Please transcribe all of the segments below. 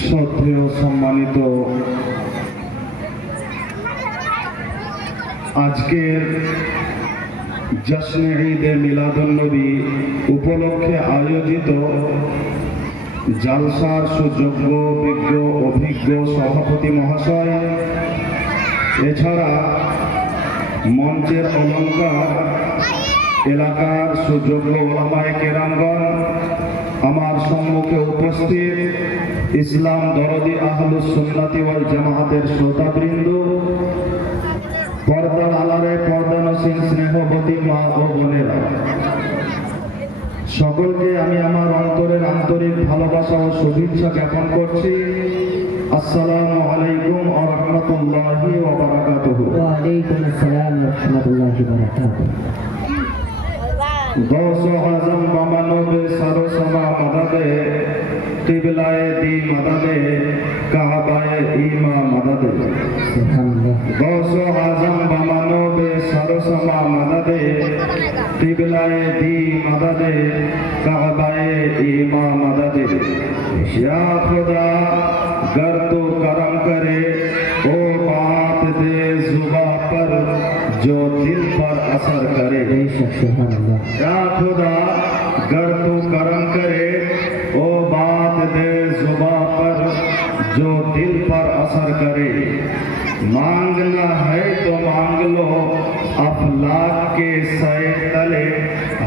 শ্রদ্ধেয় সম্মানিত আজকের জশ্নে ঈদে মিলাদুন্নবী উপলক্ষে আয়োজিত জালসার সুযোগ্য, বিজ্ঞ, অভিজ্ঞ সভাপতি মহাশয়, এছাড়া মঞ্চের অলঙ্কার এলাকার সুযোগ্য ওলামায় কেরামগণ আমার সম্মুখে উপস্থিত ইসলাম দরদি আহলুস সুন্নাতি ওয়াল জামাতের শ্রোতাবৃন্দ, পর্দার আলারে পর্দান সিং স্নেহবতী মা ও বোনেরা। সকলকে আমি আমার অন্তরের আন্তরিক ভালোবাসা ও শুভেচ্ছা জ্ঞাপন করছি। আসসালামু আলাইকুম ওয়া রাহমাতুল্লাহি ওয়া বারাকাতুহু। ওয়া আলাইকুম আসসালাম ওয়া রাহমাতুল্লাহি ওয়া বারাকাতুহু। গৌস আজম বামানব সরসমা মদদে কিবলায় দি মদদে কাহবায় ইমা মদদে গৌস আজম বামানব সরসমা মদদে কিবলায় দি মদদে কাহবায় ইমা মদদে ইয়া খুদা या खुदा गर तू करम करे, ओ बात दे जुबा पर जो दिल पर असर करे। मांगना है तो मांग लो, अफलाक के सय तले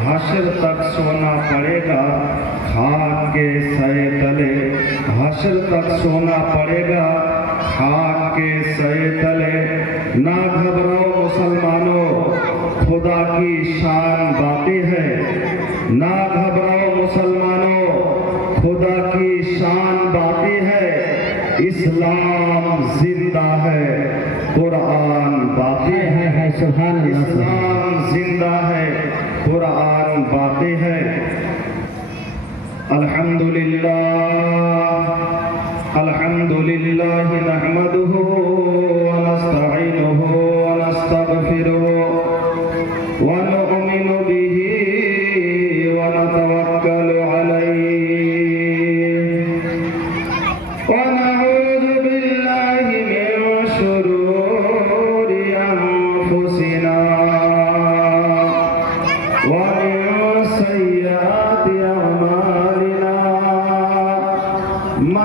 हशर तक सोना पड़ेगा। खाक के सय तले हशर तक सोना पड़ेगा। खाक के सय तले ना घबराओ मुसलमानों خدا کی شان باتیں ہیں۔ نہ گھبراؤ مسلمانوں خدا کی شان باتیں ہیں۔ اسلام زندہ ہے قرآن باتیں ہیں۔ سبحان اسلام زندہ ہے قرآن باتیں ہیں۔ الحمدللہ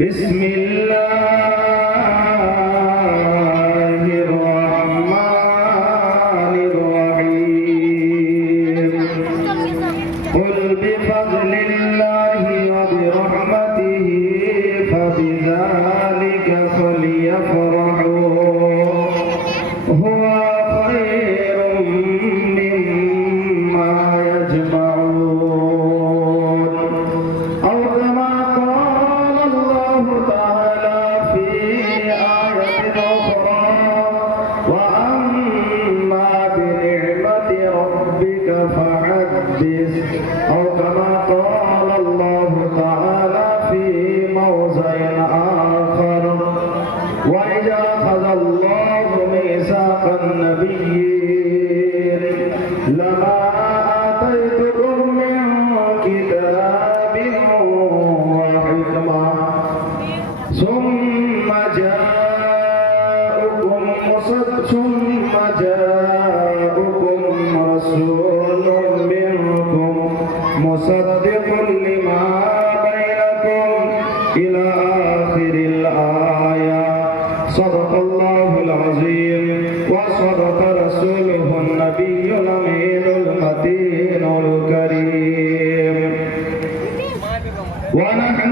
بسم الله الرحمن الرحيم قل بفضل الله ميثاق النبيين لما آتيتكم من كتاب وحكمة ثم جاءكم مصد ثم جاءكم رسول منكم مصدق لما بينكم إلى آخر الآية صدق الله العظيم وصدق رسوله النبي الأمين المتين الكريم ونحن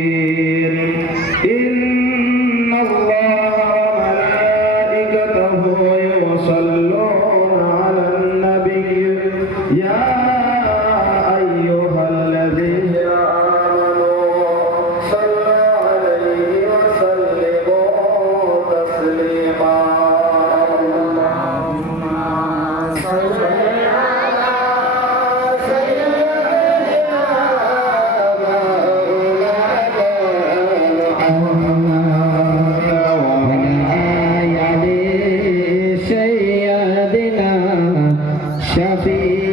Chave